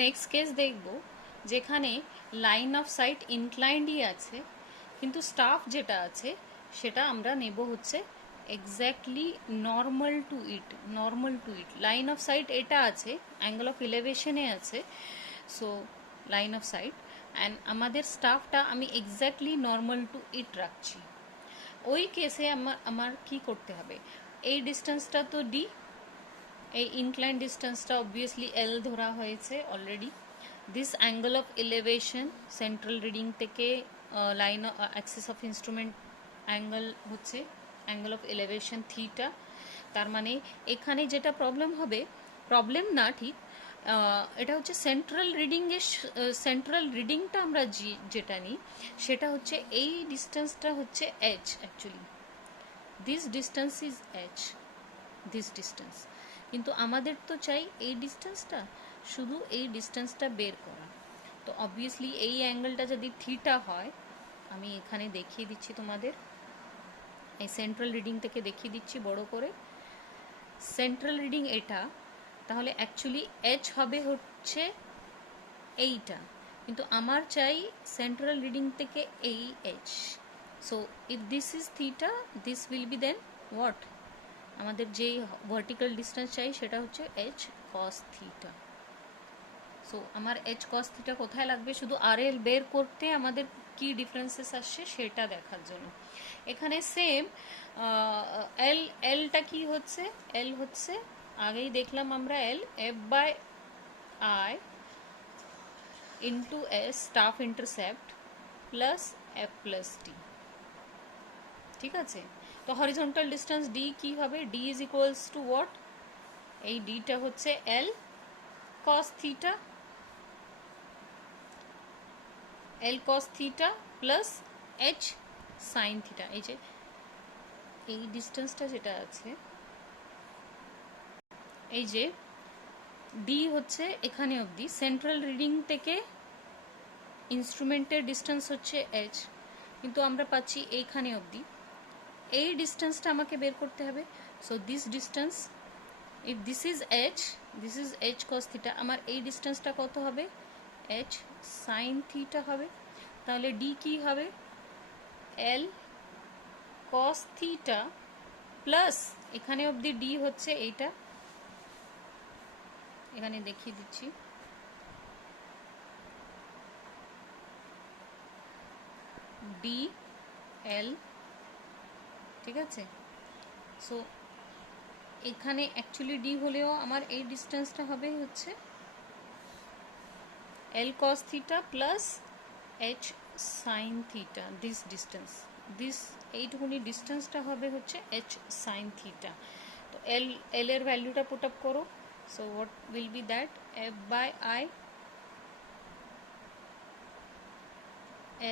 Next case দেখব যেখানে line of sight ইনক্লাইন্ডই আছে, কিন্তু স্টাফ যেটা আছে সেটা আমরা নেব হচ্ছে exactly normal to it. Normal to it line of sight এটা আছে, অ্যাঙ্গেল অফ ইলেভেশনে আছে, so line of sight and আমাদের স্টাফটা আমি এক্স্যাক্টলি নর্মাল টু ইট রাখছি। ওই কেসে আমার আমার কি করতে হবে, এই ডিস্টেন্সটা তো ডি, এই ইনক্লাইন ডিস্টেন্সটা অবভিয়াসলি এল ধরা হয়েছে already. This angle of elevation central reading থেকে line axis of instrument angle হচ্ছে অ্যাঙ্গেল অফ এলিভেশন থিটা। তার মানে এখানে যেটা প্রবলেম হবে, প্রবলেম না ঠিক, এটা হচ্ছে সেন্ট্রাল রিডিংয়ের সেন্ট্রাল রিডিংটা আমরা যেটা নিই সেটা হচ্ছে এই ডিস্টেন্সটা হচ্ছে H. Actually this distance is H, this distance, কিন্তু আমাদের তো চাই এই ডিস্টেন্সটা, শুধু এই ডিস্টেন্সটা বের করা। তো অবভিয়াসলি এই অ্যাঙ্গেলটা যদি থিটা হয়, আমি এখানে দেখিয়ে দিচ্ছি তোমাদের, এই সেন্ট্রাল রিডিং থেকে দেখিয়ে দিচ্ছি বড় করে, সেন্ট্রাল রিডিং এটা, তাহলে অ্যাকচুয়ালি এইচ হবে হচ্ছে এইটা, কিন্তু আমার চাই সেন্ট্রাল রিডিং থেকে এই H. So if this is theta, this will be then what, আমাদের যেই ভার্টিক্যাল ডিস্টেন্স চাই সেটা হচ্ছে এইচ কস থিটা। সো আমার এইচ কস থিটা কোথায় লাগবে, শুধু আর এল বের করতে আমাদের কি ডিফারেন্সেস আসছে সেটা দেখার জন্য। এখানে সেম এল, এলটা কি হচ্ছে, এল হচ্ছে আগেই দেখলাম আমরা L F by I into S staff intercept plus F plus D. ঠিক আছে, তো হরিজন্টাল ডিস্টেন্স ডি কি হবে, D is equals to what, এই ডিটা হচ্ছে L cos theta, L cos theta plus H sine theta. এই যে এই ডিস্টেন্সটা যেটা আছে, এই যে ডি হচ্ছে এখানে অবধি, সেন্ট্রাল রিডিং থেকে ইনস্ট্রুমেন্টের ডিস্টেন্স হচ্ছে এইচ, কিন্তু আমরা পাচ্ছি এইখানে অবধি, এই ডিস্টেন্সটা আমাকে বের করতে হবে। So this distance, if this is H, this is H cos theta, আমার এই ডিস্টেন্সটা কত হবে, এইচ সাইন থিটা হবে। তাহলে ডি কি হবে, এল কস থিটা প্লাস এখানে অবধি ডি হচ্ছে এইটা, এখানে দেখিয়ে দিচ্ছি, ডি এল। ঠিক আছে, সো এখানে অ্যাকচুয়ালি ডি হলেও আমার এই ডিস্টেন্সটা হবে হচ্ছে L cos theta plus H sine theta, this distance, this এইটুকুনি ডিস্টেন্সটা হবে হচ্ছে এইচ সাইন থিটা। তো এল, এল এর ভ্যালুটা পুট আপ করো, so what will be that, F by I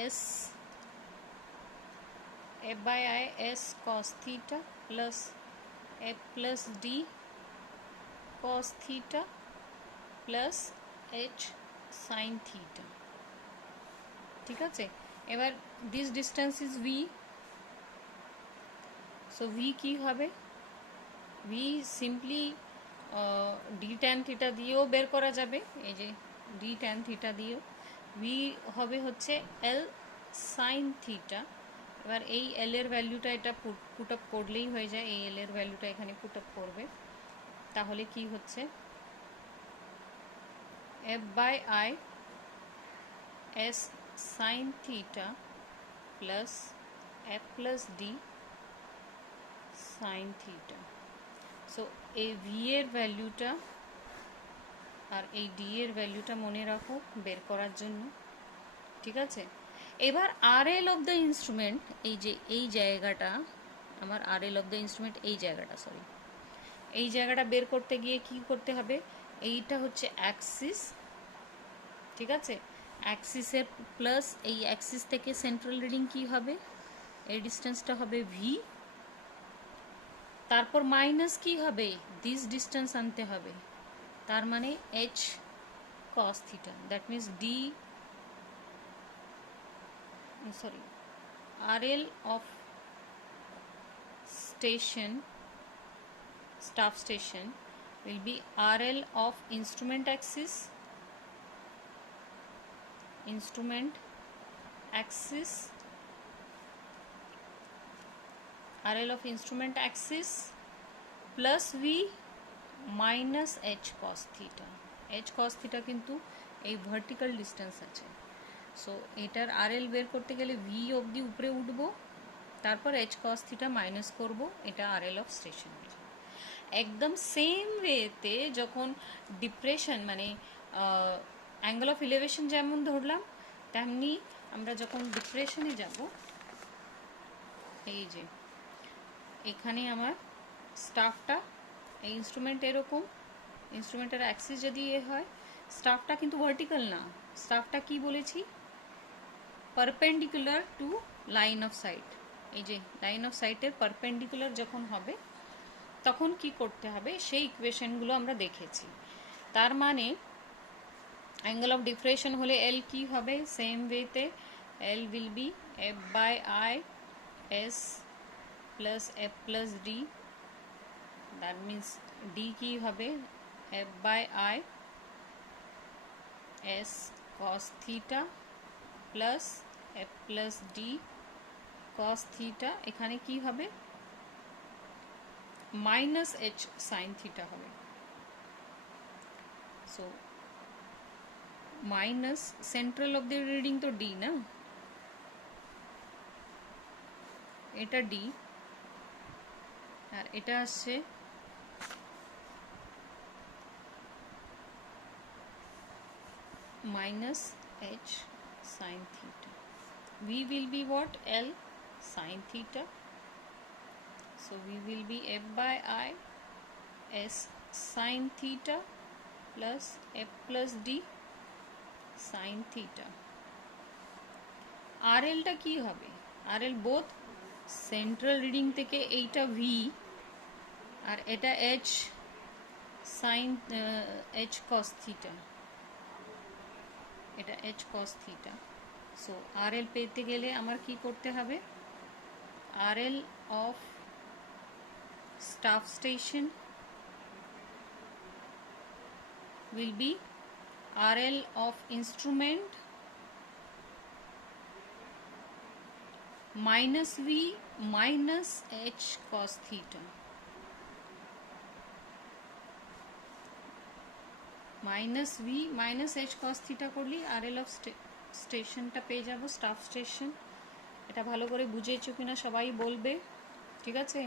S, F by I S cos theta plus F plus D cos theta plus H sine theta. ঠিক আছে, এবার this distance is V, so V কী হবে, V simply D tan theta দিয়েও বের করা যাবে, এই যে ডি ট্যান থিটা দিয়েও, ভি হবে হচ্ছে এল সাইন থিটা। এবার এই এল এর ভ্যালুটা এটা পুট আপ করলেই হয়ে যায়, এই এল এর ভ্যালুটা এখানে পুট আপ করবে, তাহলে কি হচ্ছে, F by I S sine theta plus F plus D sine theta. So এই ভি এর ভ্যালুটা আর এই ডি এর ভ্যালুটা মনে রাখো বের করার জন্য। ঠিক আছে, এবার আর এল অফ দ্য ইনস্ট্রুমেন্ট, এই যে এই জায়গাটা আমার আর এল অফ দ্য ইনস্ট্রুমেন্ট, এই জায়গাটা সরি, এই জায়গাটা বের করতে গিয়ে কি করতে হবে, এইটা হচ্ছে অ্যাক্সিস। ঠিক আছে, অ্যাক্সিসের প্লাস এই অ্যাক্সিস থেকে সেন্ট্রাল রিডিং কি হবে, এই ডিস্টেন্সটা হবে ভি, তারপর মাইনাস কি হবে, দিস ডিস্টেন্স আনতে হবে, তার মানে H cos theta, that means D sorry RL of station, staff station will be RL of instrument axis instrument axis, RL of instrument axis plus V minus h cos theta. h cos theta কিন্তু এই vertical distance আছে, so এটার RL বের করতে গেলে V অবধি উপরে উঠবো, তারপর h cos theta মাইনাস করব, এটা RL অফ স্টেশন। একদম সেম ওয়েতে যখন ডিপ্রেশন মানে অ্যাঙ্গেল অফ ইলেভেশন যেমন ধরলাম, তেমনি আমরা যখন ডিপ্রেশনে যাব, এই যে এখানে আমার স্টাফটা, এই ইনস্ট্রুমেন্ট এরকম, ইনস্ট্রুমেন্টের অ্যাক্সিস যদি এ হয়, স্টাফটা কিন্তু ভার্টিক্যাল না, স্টাফটা কি বলেছি, perpendicular to line of sight. এই যে লাইন অফ সাইটের পারপেন্ডিকুলার যখন হবে তখন কি করতে হবে সেই ইকুয়েশনগুলো আমরা দেখেছি। তার মানে অ্যাঙ্গেল অফ ডিফ্রেকশন হলে এল কি হবে, সেম ওয়েতে L will be F by I S plus F plus D, that means D কি হবে F by I S cos theta plus F plus D cos theta, এখানে কি হবে মাইনাস এইচ সাইন থিটা হবে। So minus central of the reading তো D না, এটা D আর এটা আসছে minus h sin theta. V will be what? L sin theta. So V will be f by I s sin theta plus f plus d sin theta. RL টা কি হবে? RL both central reading থেকে এইটা V আর এটা h sin h cos theta, এটা h cos theta। So RL পেতে গেলে আমার কি করতে হবে, RL of staff station will be RL of instrument minus V minus h cos theta, minus V minus H cos theta করলি RL of স্টেশনটা পেয়ে যাব, স্টাফ স্টেশন। এটা ভালো করে বুঝেছো কিনা সবাই বলবে, ঠিক আছে।